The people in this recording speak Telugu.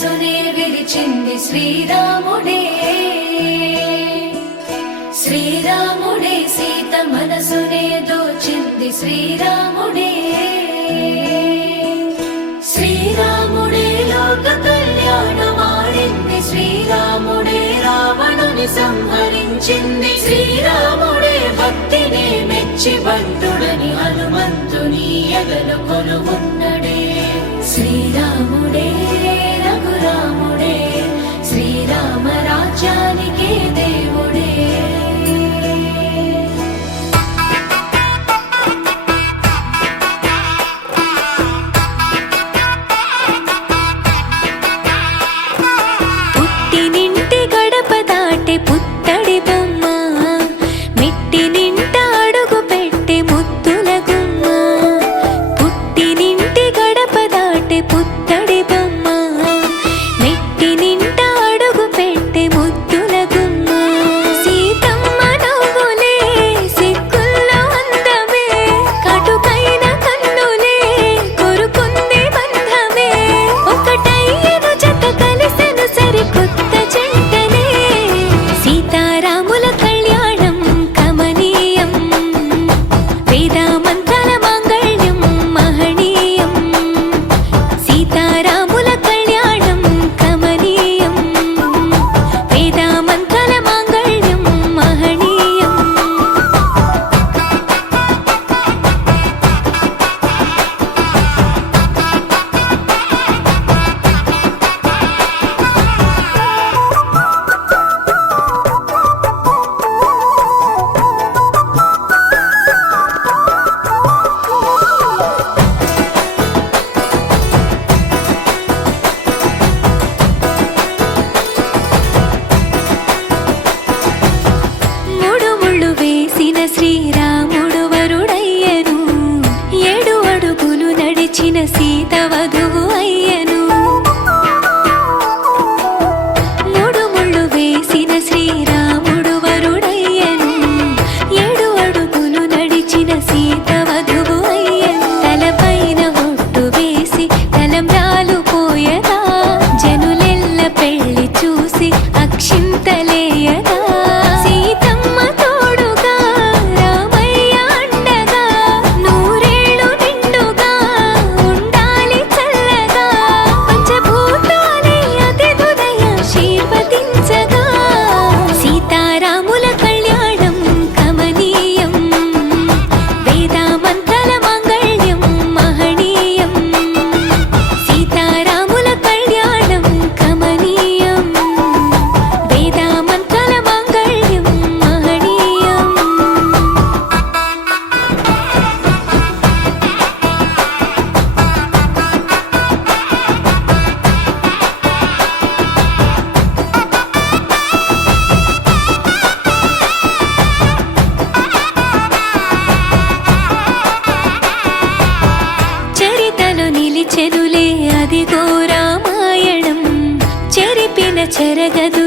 మనసునే విరిచింది శ్రీరాముడే. శ్రీరాముడే సీత మనసునే దోచింది శ్రీరాముడే. శ్రీరాముడే లోక కళ్యాణమాడింది. శ్రీరాముడే రావణుని సంహరించింది. శ్రీరాముడే భక్తిని మెచ్చి బంటుడని హనుమంతుని ఎగలు కొలువున్నడే. శ్రీరాముడే రఘురాముడే శ్రీరామ రాజ్యానికే దేవుడే. పుట్టినింటి గడప దాటే పుత్తడి బొమ్మ, మెట్టినింట అడుగు పెట్టే ముద్దుల గుమ్మ. పుట్టినింటి గడప దాటే పుత్తడి బొమ్మ, మెట్టినింట అడుగు పెట్టే ముద్దుల గుమ్మ. సీతమ్మ నవ్వులే సిగ్గుల్లో అందమే, కాటుకైన కన్నులే కొరుకుంది బంధమే. ఒకటయ్యను జత కలిసెను సరికొత్త జంటనే. సీతారాముల కళ్యాణం కమనీయం, వేదమంత్రాల మాంగళ్యం మహనీయం. సీతారాముల కళ్యాణం కమనీయం, వేదమంత్రాల మాంగళ్యం మహనీయం. మూడు ముళ్ళు వేసిన శ్రీరాముడు వరుడయ్యను. 7 అడుగులు నడిచిన సీత వధువు అయ్యను. మూడు ముళ్ళు వేసిన శ్రీరాముడు వరుడయ్యను. 7 అడుగులు నడిచిన సీత వధువు అయ్యను. తలపైన ఒట్టు వేసి తలంబ్రాలు పోయగా, జనులెల్ల పెళ్లి చూసి అక్షింతలేయగా. సీతమ్మ తోడుగా రామయ్య అండగా, నూరేళ్ళు నిండుగా ఉండాలి చల్లగా. పంచభూతాలే అతిథులయ ఆశీర్వదించగా. సీతారాముల కళ్యాణం కమనీయం, వేదమంత్రాల మాంగళ్యం మహనీయం. సీతారాముల కళ్యాణం కమనీయం, వేదమంత్రాల మాంగళ్యం మహనీయం. చరితలో నిలిచెనులే అదిగో రామాయణం. చెరిపిన చెరగదు